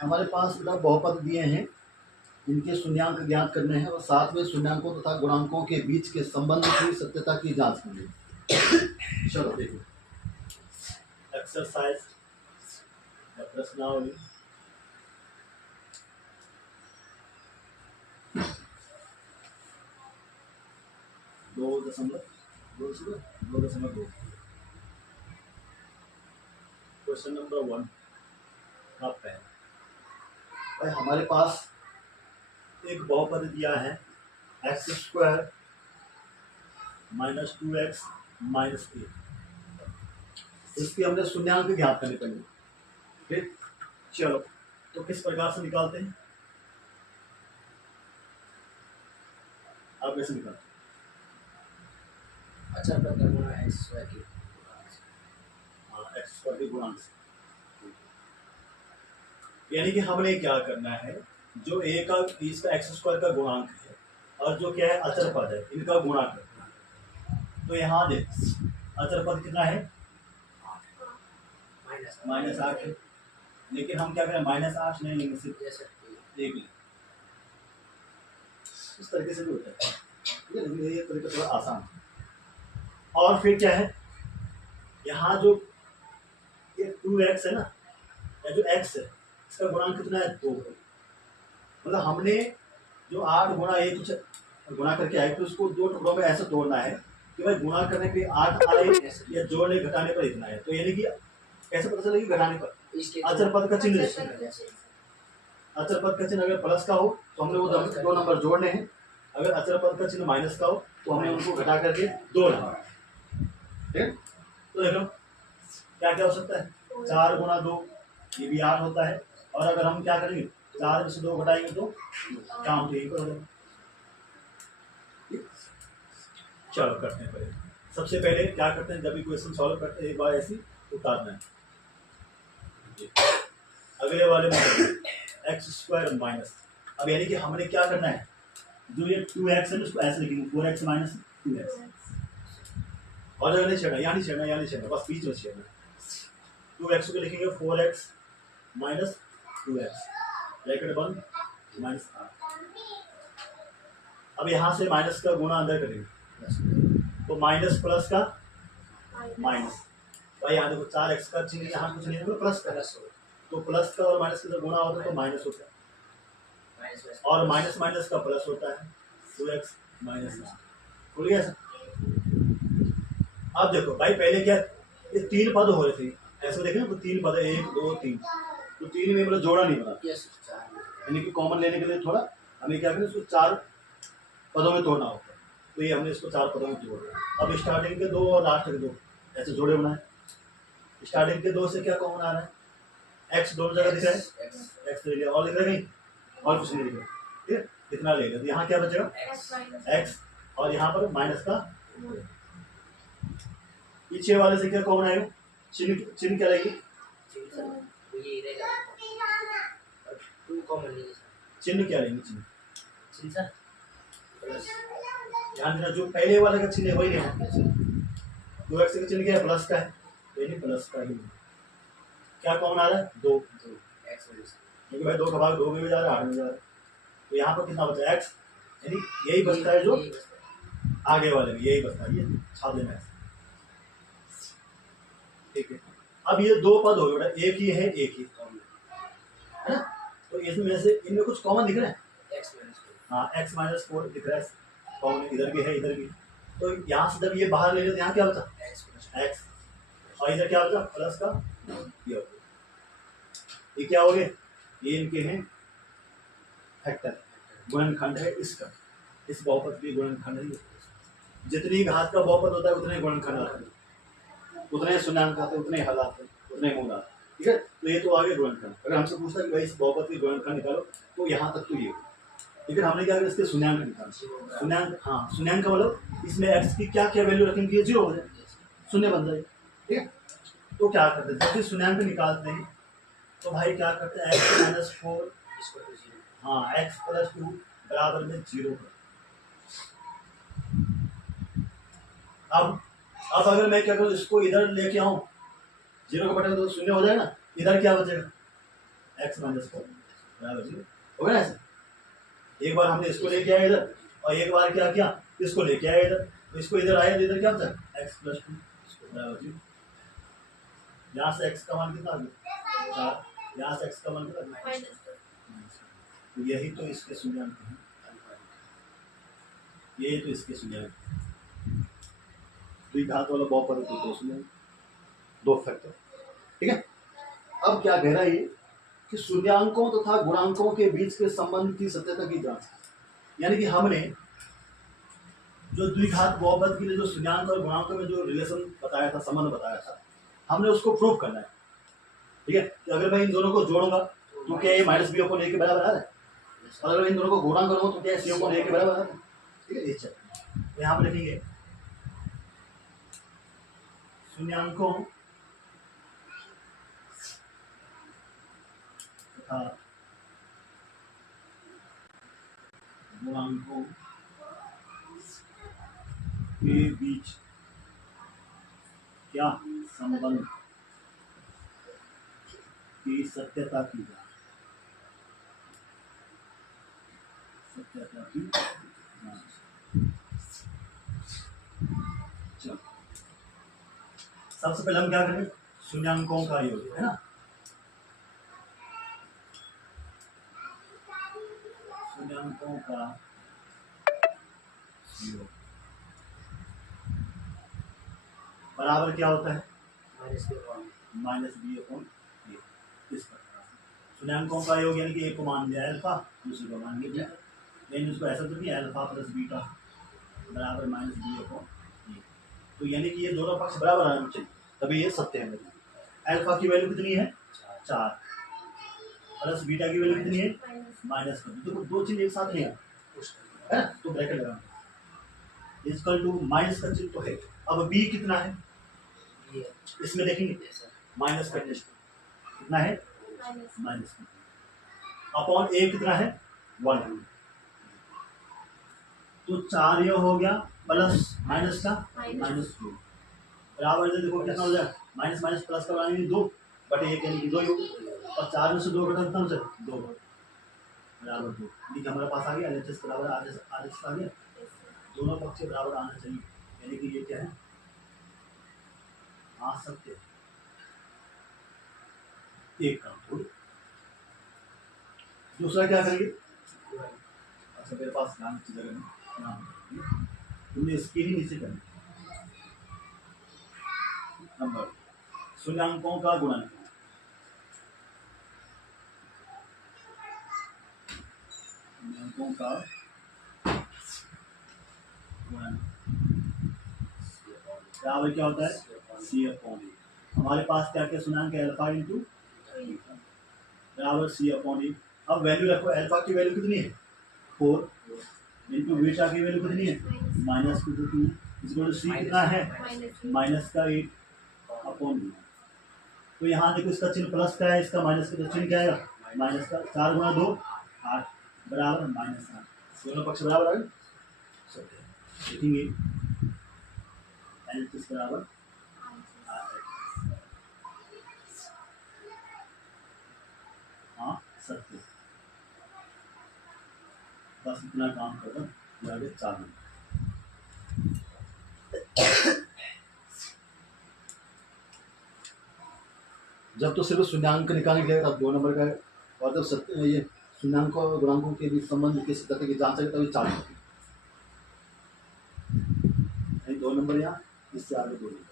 हमारे पास बेटा बहुपद दिए हैं, इनके शून्यांक ज्ञात करने हैं और साथ में शून्यांकों तथा गुणांकों के बीच के संबंध की सत्यता की जांच करनी है। चलो देखो एक्सरसाइज या प्रश्नावली। दो दशमलव दो। क्वेश्चन नंबर 1 आप है भाई, हमारे पास एक बहुपद दिया है x² - 2x - 8। इसकी हमने शून्यांक ज्ञात करने पड़ेंगे। ठीक, चलो तो किस प्रकार से निकालते हैं, आप कैसे निकालते हैं? अच्छा प्रकार है x² की। हाँ, x² के गुणांक से। यानी कि हमने क्या करना है, जो a का इसका x² का गुणांक है और जो क्या है अचर पद है, इनका गुणा करना है। तो यहाँ देख अचर पद कितना है, -8 है। लेकिन हम क्या करें, -8 नहीं लेंगे, सिर्फ एक लें। इस तरीके से भी होता है, ये तरीका थोड़ा आसान है। और फिर क्या है, यहाँ जो ये 2x है ना, या जो x है इसका गुणांक कितना है, 2 है। मतलब हमने जो 8 गुणा 1 गुणा करके आए, फिर उसको 2 टुकड़ों में ऐसे तोड़ना है कि भाई गुणा करने के लिए 8 आए या जोड़ने घटाने पर इतना है। तो यानी कि कैसे पता चलेगा, घटाने पर अचर पद का चिन्ह, अचर पद का चिन्ह अगर प्लस का हो तो हमने वो 2 नंबर जोड़ने हैं, अगर अचर पद का चिन्ह माइनस का हो तो हमें उनको घटा करके 2 लाना है। ठीक, तो देखो क्या क्या हो सकता है, 4 गुणा 2 ये भी 8 होता है। और अगर हम क्या करेंगे, 4 में से 2 घटाएंगे तो काम तो यही पर हो जाएगा। चलो करते हैं पहले। सबसे पहले क्या करते हैं, जब भी क्वेश्चन सॉल्व करते हैं एक बार ऐसी उतारना है। अगले वाले में x² माइनस, अब यानी कि हमने क्या करना है, जो ये 2x है उसको ऐसे लिखेंगे 4x - 2x। और जगह नहीं छेड़ना, यहाँ नहीं छेड़ना, यहाँ नहीं छेड़ना, बस बीच में छेड़ना। 2x को लिखेंगे 4x - 2x ब्रैकेट बंद -8। अब यहाँ से माइनस का गुणा अंदर करेंगे तो माइनस प्लस का माइनस, भाई यहाँ देखो 4x का चिन्ह यहाँ कुछ नहीं है, प्लस का, तो प्लस का और माइनस का जब गुणा होता है तो माइनस होता है, और माइनस माइनस का प्लस होता है, 2x - 9। खुल गया सर? अब देखो भाई, पहले क्या ये 3 पद हो रहे थे, ऐसे देखें तो 3 पद है, 1 2 3, तो 3 में मतलब जोड़ा नहीं बना, यानी कि कॉमन लेने के लिए थोड़ा हमें क्या करें, इसको 4 पदों में तोड़ना होगा। तो ये हमने इसको 4 पदों में तोड़ दिया। अब स्टार्टिंग के 2 और लास्ट के 2 ऐसे जोड़े बनाए। स्टार्टिंग के 2 से क्या कॉमन आ रहा है, x दोनों जगह दिख रहा है, x ले लिया, और दिख रहा है कहीं, और कुछ नहीं दिख रहा, ठीक है, इतना ले लिया। तो यहाँ क्या बचेगा, x, और यहाँ पर माइनस का, पीछे वाले से क्या कॉमन आएगा, चिन्ह क्या रहेगी, चिन्ह क्या रहेंगे, चिन्ह ध्यान देना, जो पहले वाले का चिन्ह है वही है। 2x का चिन्ह क्या है, प्लस का है, यानी प्लस का ही क्या कॉमन आ रहा है, 2, क्योंकि भाई 2 का भाग 2 में भी जा रहा है, 8 में जा रहा है। तो यहाँ पर कितना बचा, x, यानी यही बचता है, जो आगे वाले में यही बचता है, ये छाप देना है। ठीक है, अब ये 2 पद हो गए, एक ही है, एक ही है ना, तो इसमें से इनमें कुछ कॉमन दिख रहा है, हाँ x - 4 दिख रहा है कॉमन, इधर भी है इधर भी। तो यहाँ से जब ये बाहर ले लेते, यहाँ क्या बचा, x, और इधर क्या बचा, प्लस का, ये क्या हो गए, ये इनके हैं फैक्टर, गुणनखंड है इसका, इस बहुपद की गुणनखंड है। जितनी घात का बहुपद होता है उतने गुणनखंड आते हैं, उतने शून्यांक आते हैं, उतने हल आते हैं, उतने मूल आते हैं। ठीक है, तो ये तो आगे गुणनखंड। अगर हमसे पूछता है कि भाई इस बहुपद की गुणनखंड निकालो, तो यहाँ तक तो ये, लेकिन हमने क्या किया, इसके शून्यांक निकाला। शून्यांक, हाँ शून्यांक का मतलब इसमें x की क्या क्या वैल्यू रखेंगे, ये 0 हो जाए, शून्य बन जाए। ठीक है, तो क्या करते हैं, जब भी शून्यांक निकालते हैं तो भाई क्या करते हैं, x - 4, हाँ x + 2 बराबर में 0। अब अगर मैं क्या करूँ, इसको इधर लेके आऊँ, 0 का बटा तो 0 हो जाएगा ना, इधर क्या बचेगा, एक्स माइनस 4 बराबर 0 हो गया ना ऐसे। एक बार हमने इसको लेके आए इधर और एक बार क्या किया इसको लेके आए इधर, तो इसको इधर आया तो इधर क्या होता है एक्स प्लस 2 बराबर 0। यहाँ से एक्स का मान कितना आ गया 4, यहाँ से एक्स का मान कितना -2। तो यही तो इसके शून्यांक हैं, ये तो इसके शून्यांक द्विघात वाला बहुपद तो 2 शून्यांक 2 फैक्टर। ठीक है, अब क्या कह रहा है ये कि शून्यांकों तथा गुणांकों के बीच के संबंध की सत्यता की जांच, यानी कि हमने जो द्विघात बहुपद के लिए जो शून्यांक और गुणांकों में जो रिलेशन बताया था, संबंध बताया था, हमने उसको प्रूव करना है। ठीक है, कि अगर मैं इन दोनों को जोड़ूंगा तो क्या ये माइनस बी अपॉन ए के बराबर आ रहा है, और अगर इन दोनों को गुणा करूंगा तो क्या सी अपॉन ए के बराबर आ रहा है। ठीक है, ये चल तो यहाँ पर लिखेंगे शून्यांकों तथा गुणांकों के बीच क्या संबंध की सत्यता की जांच, सत्यता की जांच। चलो सबसे पहले हम क्या करें, शून्यांकों का योग है ना, शून्यांकों का योग बराबर क्या होता है माइनस बी अपॉन ए। इस प्रकार शून्यांकों का योग यानी कि एक को मान लिया अल्फा, दूसरे को मान लिया बीटा, लेकिन उसको ऐसा तो नहीं अल्फा प्लस बीटा बराबर माइनस बी अपॉन ए। तो यानी कि ये दोनों पक्ष बराबर आना चाहिए तभी ये सत्य है। अल्फा की वैल्यू कितनी है 4 प्लस बीटा की वैल्यू कितनी है -2। देखो दो चीज एक साथ नहीं है ना, तो ब्रैकेट लगाना इक्वल टू माइनस का चिन्ह तो है। अब बी कितना है इसमें देखेंगे माइनस का टेस्ट कितना है माइनस अपॉन ए कितना है 1। तो 4 ये हो गया प्लस माइनस का -2 बराबर से देखो कितना हो जाए माइनस माइनस प्लस का बनाएंगे 2 बटे 1 यानी कि 2 ही और 4 में से 2 घटा कितना हो जाए 2 बराबर 2। यानी कि हमारे पास आ गया एलएचएस बराबर आरएचएस आ गया, दोनों पक्ष बराबर आना चाहिए। यानी कि ये क्या है आ सकते एक काम थोड़ी। दूसरा क्या करेंगे, अच्छा मेरे पास नाम की जगह नहीं, तुमने इसके ही नीचे करना नंबर शून्यांकों का गुणन, शून्यांकों का गुणन बराबर क्या होता है सी अपॉन ए। हमारे पास क्या क्या शून्यांक है अल्फा इंटू बराबर सी अपॉन ए। अब वैल्यू रखो, अल्फा की वैल्यू कितनी है 4 इंटू बीटा की वैल्यू कितनी है -2 इसको सी कितना है -8 अपॉन बी। तो यहाँ देखो इसका चिन्ह प्लस का है, इसका माइनस का चिन्ह क्या है माइनस का। 4 गुणा 2 8 बराबर -8, दोनों पक्ष बराबर आ गए। देखेंगे एलएचएस बराबर हाँ सत्य। बस इतना काम करो आगे चालू। जब तो सिर्फ शून्यांक निकालने के लिए 2 नंबर का है, और जब सत्य ये शून्यांक और गुणांकों के बीच संबंध की सत्यता की जांच है तभी चालू। 2 नंबर यहाँ इससे आगे 2 नंबर।